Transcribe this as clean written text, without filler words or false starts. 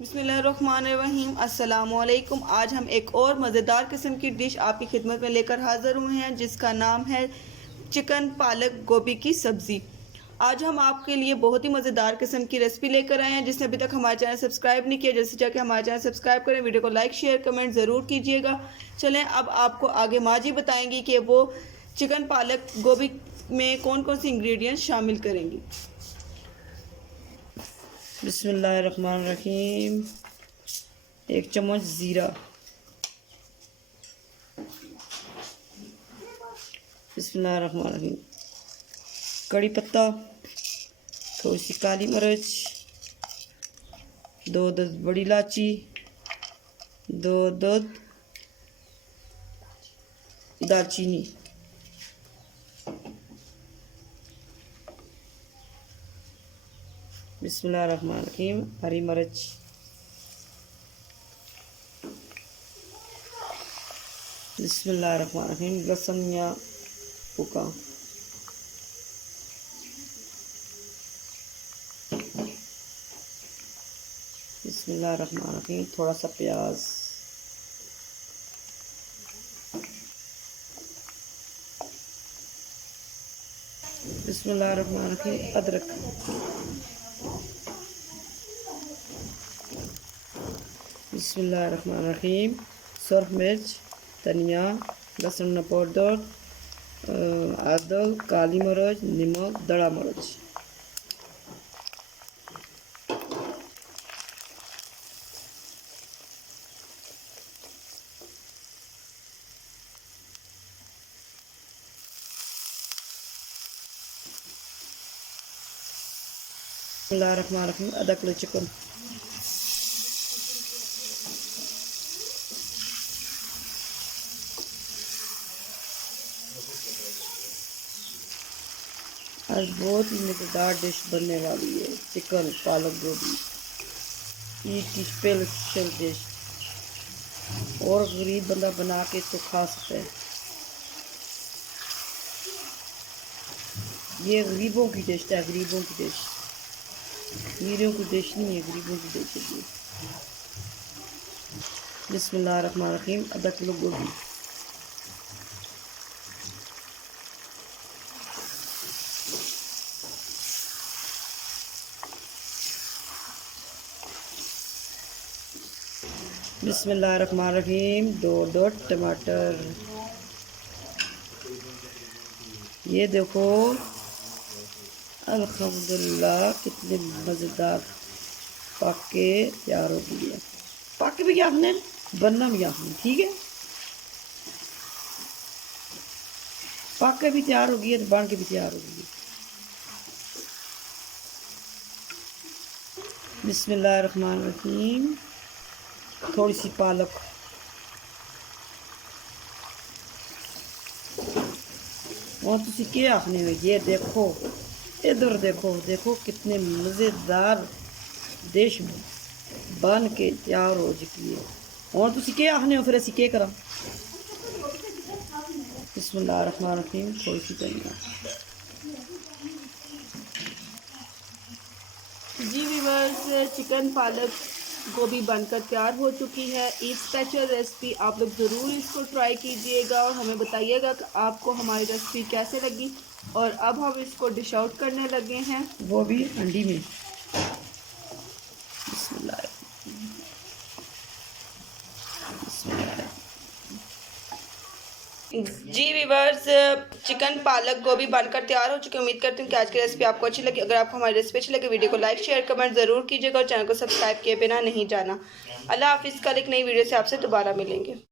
बिस्मिल्लाहिर्रहमानिर्रहीम। अस्सलामुअलैकुम। आज हम एक और मज़ेदार किस्म की डिश आपकी खिदमत में लेकर हाज़िर हुए हैं जिसका नाम है चिकन पालक गोभी की सब्ज़ी। आज हम आपके लिए बहुत ही मज़ेदार किस्म की रेसिपी लेकर आए हैं। जिसने अभी तक हमारे चैनल सब्सक्राइब नहीं किया, जल्दी जाके हमारे चैनल सब्सक्राइब करें, वीडियो को लाइक शेयर कमेंट ज़रूर कीजिएगा। चलें अब आपको आगे माजी बताएंगी कि वो चिकन पालक गोभी में कौन कौन सी इंग्रेडिएंट्स शामिल करेंगी। बिस्मिल्लाहिर्रहमानिर्रहीम। 1 चम्मच ज़ीरा, बिस्मिल्लाहिर्रहमानिर्रहीम। कड़ी पत्ता, थोड़ी सी काली मिर्च, 2 बड़ी इलायची, 2 दालचीनी, बिस्मिल्लाहिर्रहमानिर्रहीम। हरी मिर्च, बिस्मिल्लाहिर्रहमानिर्रहीम। लहसुन या भुका, बिस्मिल्लाहिर्रहमानिर्रहीम। थोड़ा सा प्याज, बिस्मिल्लाहिर्रहमानिर्रहीम। अदरक, बिस्मिल्लाहिर्रहमानिर्रहीम। सुरख मिर्च, धनिया, लहसुन पाउडर, अदरक, काली मिर्च, नमक, दड़ा मिर्च। बिस्मिल्लाहिर्रहमानिर्रहीम। आधा किलो चिकन, आज बहुत ही मज़ेदार डिश बनने वाली है चिकन पालक गोभी। ईद की स्पेशल डिश, और गरीब बंदा बना के तो खा सकता है। ये गरीबों की डिश है, गरीबों की डिश, मीरों की डिश नहीं है, गरीबों की डिश है ये। बिस्मिल्लाहिर्रहमानिर्रहीम। आधा किलो गोभी, बिस्मिल्लाहिर्रहमानिर्रहीम। 2 टमाटर। ये देखो अल्हम्दुलिल्लाह कितने मज़ेदार पक के तैयार हो गई है। पक भी गया आपने, बनना भी आपने, ठीक है। पक के भी तैयार हो गई है तो बन के भी तैयार हो गई है। बिस्मिल्लाहिर्रहमानिर्रहीम। थोड़ी सी पालक, और तुसी क्या आखने में, ये देखो इधर देखो, देखो कितने मज़ेदार डिश बन के तैयार हो चुकी है। और तुसी क्या आखने हो, फिर असी क्या करा। बिस्मिल्लाहिर्रहमानिर्रहीम। थोड़ी सी धनिया। जी व्यूअर्स, चिकन पालक गोभी बनकर तैयार हो चुकी है। ईद स्पेशल रेसिपी आप लोग ज़रूर इसको ट्राई कीजिएगा और हमें बताइएगा कि आपको हमारी रेसिपी कैसे लगी। और अब हम इसको डिश आउट करने लगे हैं, वो भी हंडी में। बिस्मिल्लाह, बिस्मिल्लाह। जी व्यूअर्स, चिकन पालक गोभी बनकर तैयार हो चुकी है। उम्मीद करती हूँ कि आज की रेसिपी आपको अच्छी लगी। अगर आपको हमारी रेसिपी अच्छी लगी, वीडियो को लाइक शेयर कमेंट ज़रूर कीजिएगा और चैनल को सब्सक्राइब किए बिना नहीं जाना। अल्लाह हाफिज़। कल एक नई वीडियो से आपसे दोबारा मिलेंगे।